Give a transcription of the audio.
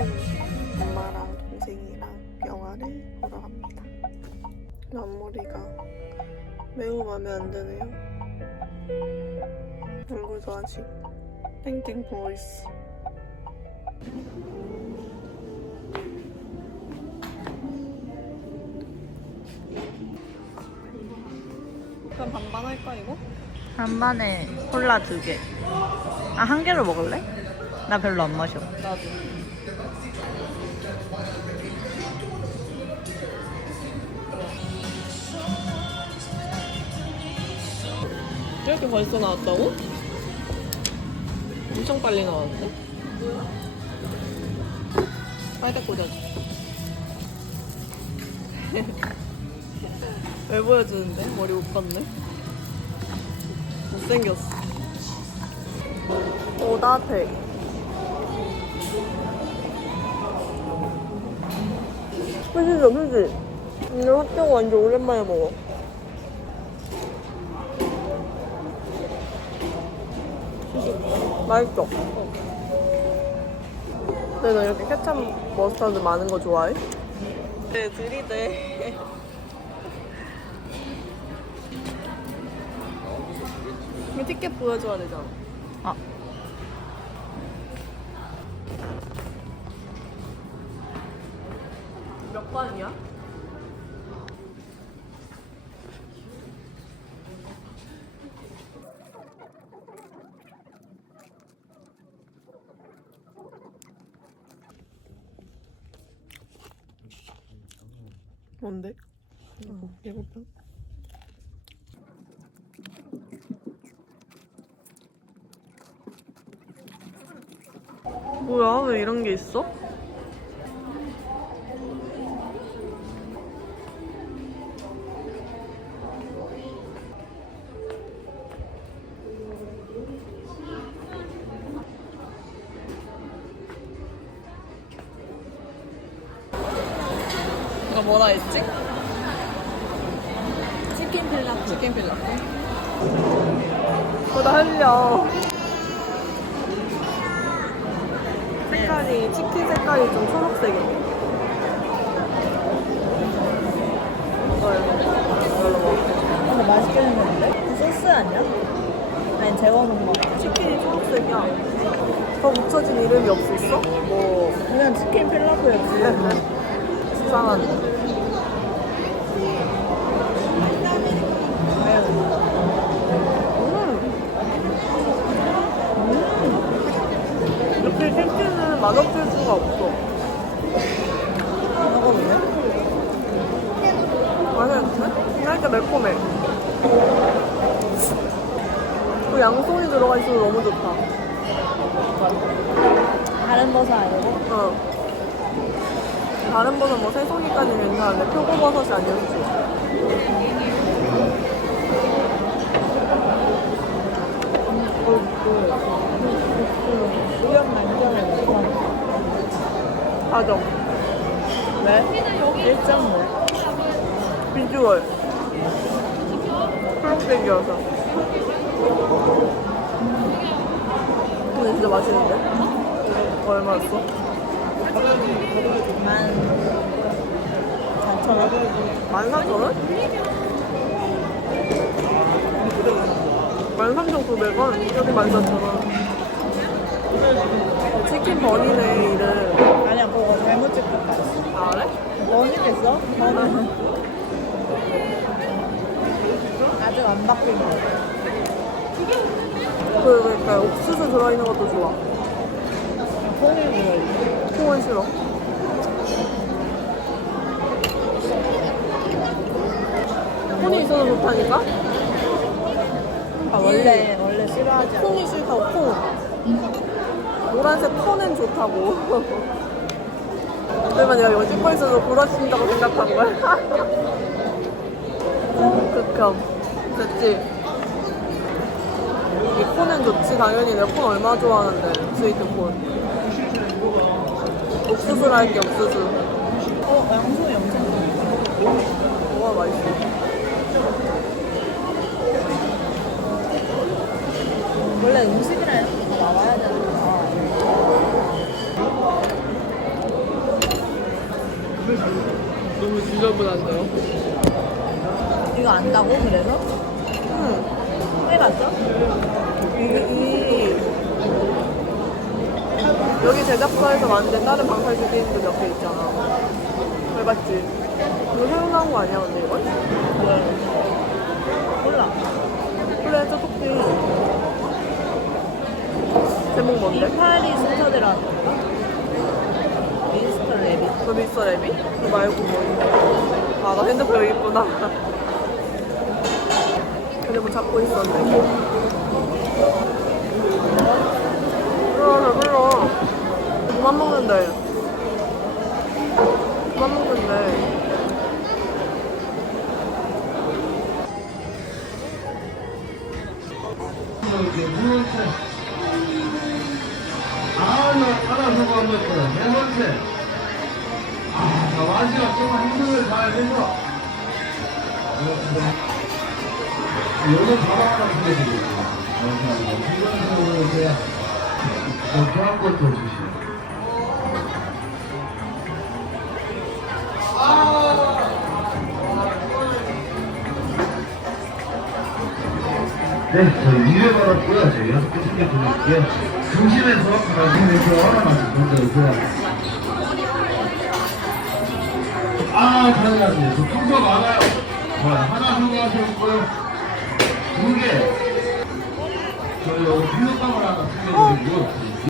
내일은 엄마랑 동생이랑 영화를 보러 갑니다. 앞머리가 매우 마음에 안 드네요. 얼굴도 아직 땡땡 부어있어. 그럼 반반 할까 이거? 반반에 콜라 두 개. 아, 한 개로 먹을래? 나 별로 안 마셔. 나도. 이렇게 벌써 나왔다고? 엄청 빨리 나왔는데? 빨대 꽂아줘. 왜 보여주는데? 머리 못 봤네. 못생겼어. 오다텍. 그지죠, 그지? 이거 핫도그 완전 오랜만에 먹어. 맛있어. 근데 너 이렇게 케찹 머스타드 많은 거 좋아해? 네, 들이대. 이거 티켓 보여줘야 되잖아. 아, 몇 반이야? 뭔데? 어, 예고편? 뭐야? 왜 이런 게 있어? 이거 뭐라 했지? 치킨 필라프. 치킨 필라프. 보다 흘려. 색깔이 치킨 색깔이 좀 초록색이네. 근데 맛있게 생겼는데? 그 소스 아니야? 아니, 재워놓은 거. 치킨이 초록색이야. 더 붙여진 이름이 없었어? 뭐 그냥 치킨 필라프였지. 수상하네. 음. 이렇게 치킨은 맛없을 수가 없어. 먹어볼래? 맛있는데? 살짝 매콤해. 그 양손이 들어가 있어서 너무 좋다. 다른 버섯 아니고? 어. 다른 버섯 뭐 새송이까지는 괜찮은데 표고버섯이 좋아. 무역 만점에 몇 번? 맞아. 왜? 1.5. 비주얼. 초록색이어서. 근데 진짜 맛있는데? 얼마였어? 만 4천원? 14,000원? 13,900원? 여기 14,000원. 치킨 버니네, 이름. 아니야, 그거 잘못 갔어. 아, 그래? 원이 됐어? 저는 아직 안 바뀐 거. 그, 그러니까 옥수수 들어있는 것도 좋아. 콩이 들 싫어. 콩이 있어서 좋다니까? 아, 원래, 원래 싫어하지 않아. 콩이 싫다고, 콩. 노란색 콩은 좋다고. 그러면 내가 찍고 있어서 부러진다고 생각한 거야? 극혐. 됐지? 이 콘은 좋지, 당연히 내가 콘 얼마나 좋아하는데, 스위트 콘. 옥수수를 할게, 옥수수. 어, 엄청 좋아. 뭐가 맛있어? 원래 이렇게 다 나와야 되는 거야. 너무 지저분한데요? 이거 안다고 그래서? 응. 해봤어? 이, 이 여기 제작사에서 만든 다른 방탈 주기인도 몇 개 있잖아. 해봤지? 이거 새로 나온 거 아니야, 근데 이건? 몰라. 플레저 토끼. 제목 뭔데? 이파리 스타드라는 건가? 미스터 레빗. 그 미스터 랩이? 그거 말고 뭐? 아, 나 핸드폰 여기 있구나. 근데 뭐 잡고 있었네. 불러, 불러. 그만 먹는데. 그만 먹는데. 아, 나 알아서 한 거였구나. 네 번째. 아, 나 마지막 정말 행동을 잘 해서. 요즘 가방 하나 보내드리겠습니다. 감사합니다. 이런 이제, 저 교환 것도 주시고. 네, 저희 2회 받았고요. 저희 여섯 개 챙겨 드릴게요. 중심에서 중심에서 하나만 먼저 주세요. 아, 당연하지. 저 평소 많아요. 좋아요. 하나 수고하셨고요. 두 개. 저희 여기 비눗방울 하나 챙겨드리고.